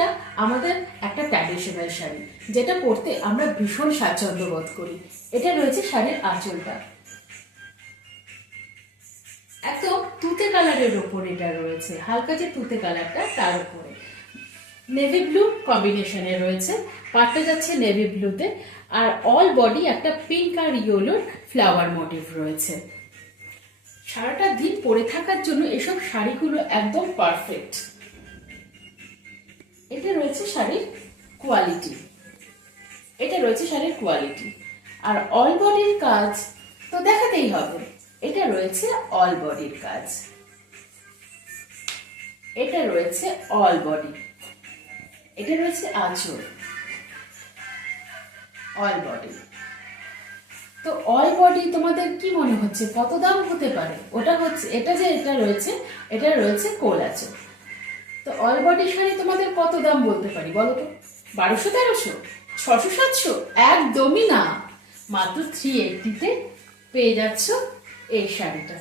শাড়িটা আমাদের একটা ট্র্যাডিশনাল শাড়ি, যেটা পরতে আমরা ভীষণ স্বাচ্ছন্দ্য বোধ করি। এটা রয়েছে শাড়ির আঁচলটা, একদম তুতে কালারের ওপর এটা রয়েছে, হালকা যে তুতে কালারটা তার উপরে নেভি ব্লু কম্বিনেশনে রয়েছে। পাটটা যাচ্ছে নেভি ব্লুতে, আর অল বডি একটা পিঙ্ক আর ইয়েলোর ফ্লাওয়ার মোটিভ রয়েছে। সারাটা দিন পরে থাকার জন্য এসব শাড়িগুলো একদম পারফেক্ট। এটা রয়েছে শাড়ির কোয়ালিটি, এটা রয়েছে শাড়ির কোয়ালিটি। আর অল বডির কাজ তো দেখাতেই হবে, এটা রয়েছে অল বডির কাজ, এটা রয়েছে অল বডি, এটা রয়েছে আঁচল, অল বডি। তো অল বডি তোমাদের কি মনে হচ্ছে কত দাম হতে পারে? ওটা হচ্ছে এটা যে এটা রয়েছে কোল আঁচল। তো অল বডি শাড়ি তোমাদের কত দাম বলতে পারি বলো তো? 1200, 1300, 600, 700? একদমই না, মাত্র 380-তে পেয়ে যাচ্ছ এই শাড়িটা।